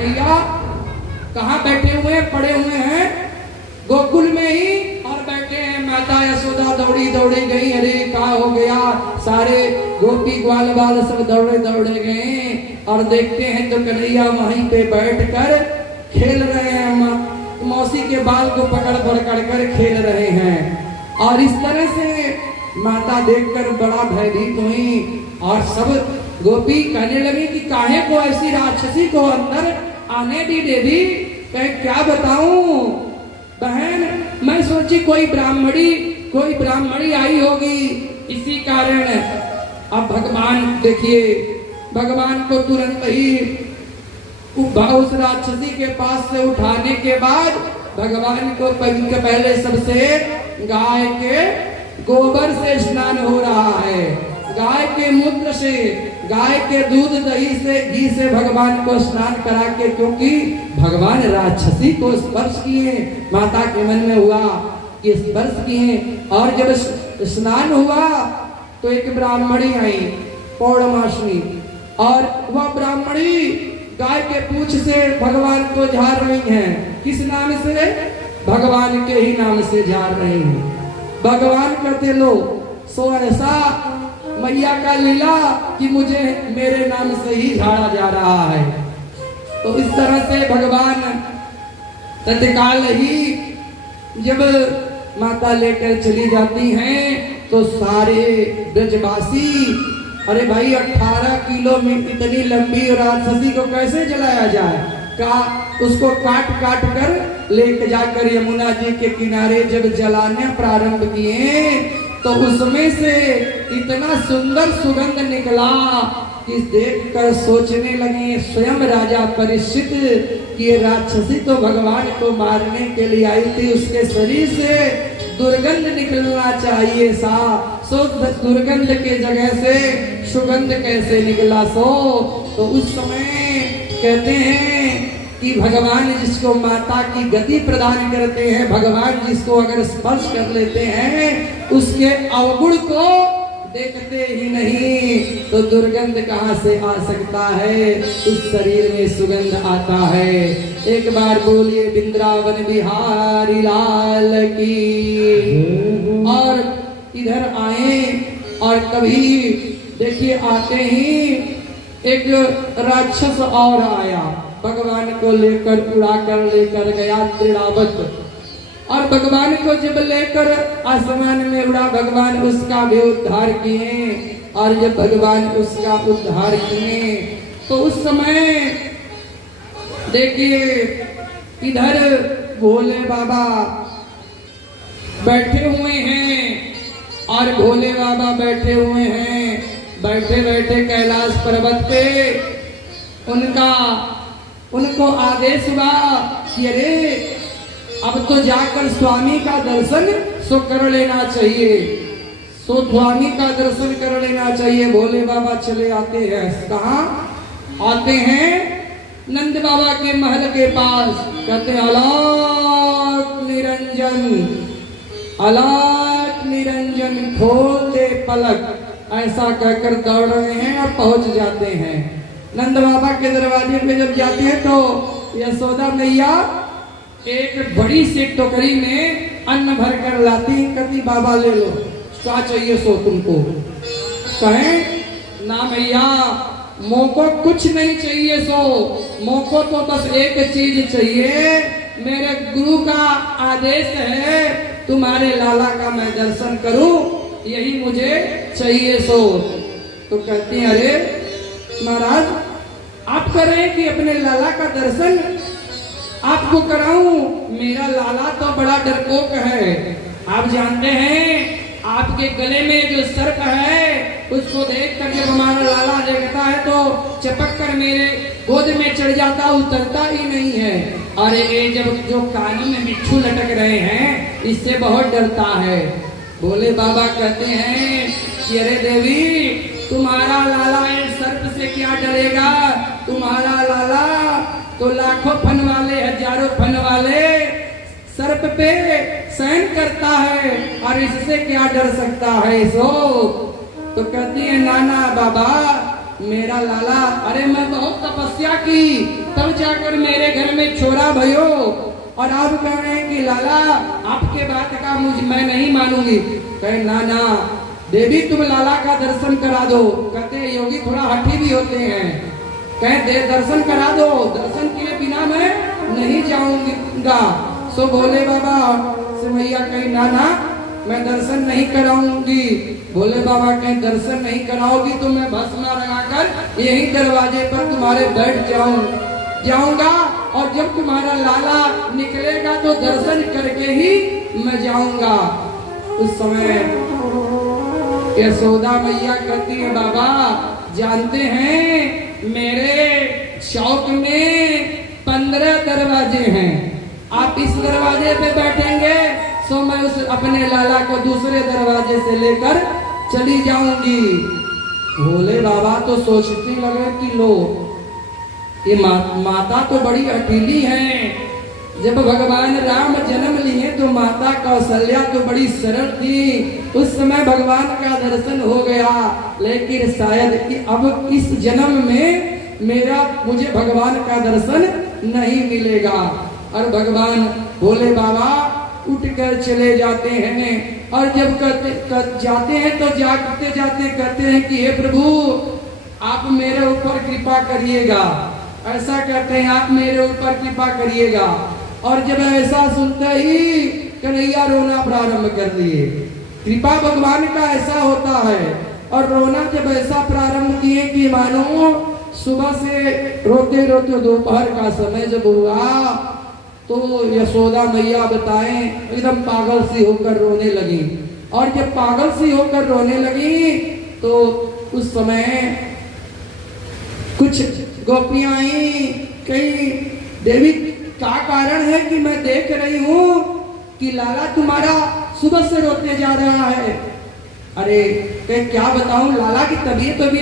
मैया कहाँ बैठे हुए हैं, पड़े हुए हैं गोकुल में ही और बैठे हैं। माता यशोदा दौड़ी दौड़ी गई, अरे क्या हो गया, सारे गोपी ग्वाल बाल सब दौड़े दौड़े गए और देखते हैं तो कन्हैया वहीं पे बैठकर खेल रहे हैं, मौसी के बाल को पकड़ पकड़ कर खेल रहे हैं। और इस तरह से माता देखकर बड़ा भयभीत हुई और सब गोपी कहने लगी कि काहे को ऐसी राक्षसी को अंदर आने दी देवी। कहे क्या बताऊं बहन, मैं सोची कोई ब्राह्मणी आई होगी, इसी कारण। अब भगवान देखिए, भगवान को तुरंत ही उस राक्षसी के पास से उठाने के बाद भगवान को पहले सबसे गाय के गोबर से स्नान हो रहा है, गाय के मूत्र से, गाय के दूध दही से, घी से भगवान को स्नान करा के, क्योंकि भगवान राक्षसी को स्पर्श किए, माता के मन में हुआ कि स्पर्श किए। और जब स्नान हुआ तो एक ब्राह्मणी आई पौर्णमासी, और वह ब्राह्मणी गाय के पूंछ से भगवान को झाड़ रही हैं। किस नाम से? भगवान के ही नाम से झाड़ रही हैं। भगवान कहते लो सो ऐसा मैया का लीला कि मुझे मेरे नाम से ही झाड़ा जा रहा है। तो इस तरह से भगवान तत्काल ही जब माता लेकर चली जाती हैं तो सारे ब्रजवासी, अरे भाई 18 किलो में इतनी लंबी राक्षसी को कैसे जलाया जाए, का उसको काट काट कर लेकर जाकर यमुना जी के किनारे जब जलाने प्रारंभ किए तो उसमें से इतना सुंदर सुगंध निकला कि देखकर सोचने लगे स्वयं राजा परीक्षित कि ये राक्षसी तो भगवान को मारने के लिए आई थी, उसके शरीर से दुर्गंध निकलना चाहिए सा, सो दुर्गंध के जगह से सुगंध कैसे निकला सो। तो उस समय कहते हैं कि भगवान जिसको माता की गति प्रदान करते हैं, भगवान जिसको अगर स्पर्श कर लेते हैं उसके अवगुण को देखते ही नहीं तो दुर्गंध कहाँ से आ सकता है, उस शरीर में सुगंध आता है। एक बार बोलिए वृंदावन बिहारी लाल की। और इधर आए और कभी देखिए आते ही एक राक्षस और आया, भगवान को लेकर उड़ाकर लेकर गया त्रिणावत, और भगवान को जब लेकर आसमान में उड़ा भगवान उसका भी उद्धार किए। और जब भगवान उसका उद्धार किए तो उस समय देखिए इधर भोले बाबा बैठे हुए हैं, और भोले बाबा बैठे हुए हैं, बैठे बैठे कैलाश पर्वत पे उनको आदेश हुआ कि अरे अब तो जाकर स्वामी का दर्शन सो कर लेना चाहिए, सो स्वामी का दर्शन कर लेना चाहिए। भोले बाबा चले आते हैं, कहाँ आते हैं? नंद बाबा के महल के पास। कहते हैं अलाक निरंजन, अलाक निरंजन खोल दे पलक, ऐसा कहकर दौड़ रहे हैं और पहुंच जाते हैं। नंद बाबा के दरवाजे पे जब जाते हैं तो यशोदा मैया एक बड़ी सी टोकरी में अन्न भर कर लाती, कहती बाबा ले लो, क्या चाहिए सो तुमको। कहें ना मैया मोको कुछ नहीं चाहिए सो, मोको तो बस एक चीज चाहिए, मेरे गुरु का आदेश है तुम्हारे लाला का मैं दर्शन करूं, यही मुझे चाहिए सो। तो कहती हैं अरे महाराज आप कर रहे हैं कि अपने लाला का दर्शन आपको कराऊं, मेरा लाला तो बड़ा डरपोक है। आप जानते हैं आपके गले में जो सर्प है उसको देख कर जब हमारा लाला देखता है तो चपक कर मेरे गोद में चढ़ जाता, उतरता ही नहीं है। और ये जब जो कानों में बिच्छू लटक रहे हैं इससे बहुत डरता है। भोले बाबा कहते हैं कि अरे देवी तुम्हारा लाला इस सर्प से क्या डरेगा, तुम्हारा लाला तो लाखों फन वाले हजारों फन वाले सर्प पे सहन करता है और इससे क्या डर सकता है सो। तो कहती है नाना बाबा मेरा लाला, अरे मैं बहुत तपस्या की तब जाकर मेरे घर में छोरा भयो, और आप कह रहे हैं कि लाला आपके बात का मैं नहीं मानूंगी। कहे ना ना देवी तुम लाला का दर्शन करा दो। कहते योगी थोड़ा हठी भी होते हैं, कहे दे दर्शन करा दो, दर्शन किए बिना मैं नहीं जाऊंगा। सो भोले बाबा से मैया कही ना ना मैं दर्शन नहीं कराऊंगी। भोले बाबा कहे दर्शन नहीं कराओगी तो मैं भस्म लगाकर यही दरवाजे पर तुम्हारे बैठ जाऊंगा, और जब तुम्हारा लाला निकलेगा तो दर्शन करके ही मैं जाऊंगा। उस समय यशोदा मैया कहती है बाबा जानते हैं मेरे चौक में 15 दरवाजे हैं, आप इस दरवाजे पे बैठेंगे तो मैं उस अपने लाला को दूसरे दरवाजे से लेकर चली जाऊंगी। भोले बाबा तो सोचती लगे कि लो ये माता तो बड़ी अकेली है। जब भगवान राम जन्म लिए तो माता कौशल्या तो बड़ी सरल थी, उस समय भगवान का दर्शन हो गया, लेकिन शायद कि अब इस जन्म में मुझे भगवान का दर्शन नहीं मिलेगा। और भगवान भोले बाबा उठकर चले जाते हैं, और जब जाते हैं तो जाते जाते कहते हैं कि हे प्रभु आप मेरे ऊपर कृपा करिएगा, ऐसा कहते हैं आप मेरे ऊपर कृपा करिएगा। और जब ऐसा सुनते ही कन्हैया रोना प्रारंभ कर दिए। कृपा भगवान का ऐसा होता है, और रोना जब ऐसा प्रारंभ किए कि मानो सुबह से रोते रोते दोपहर का समय जब हुआ तो यशोदा मैया बताएं एकदम पागल सी होकर रोने लगी। और जब पागल सी होकर रोने लगी तो उस समय कुछ गोपियां आई, कहीं देवी क्या कारण है कि मैं देख रही हूँ कि लाला तुम्हारा सुबह से रोते जा रहा है। अरे क्या बताऊं, लाला की तबीयत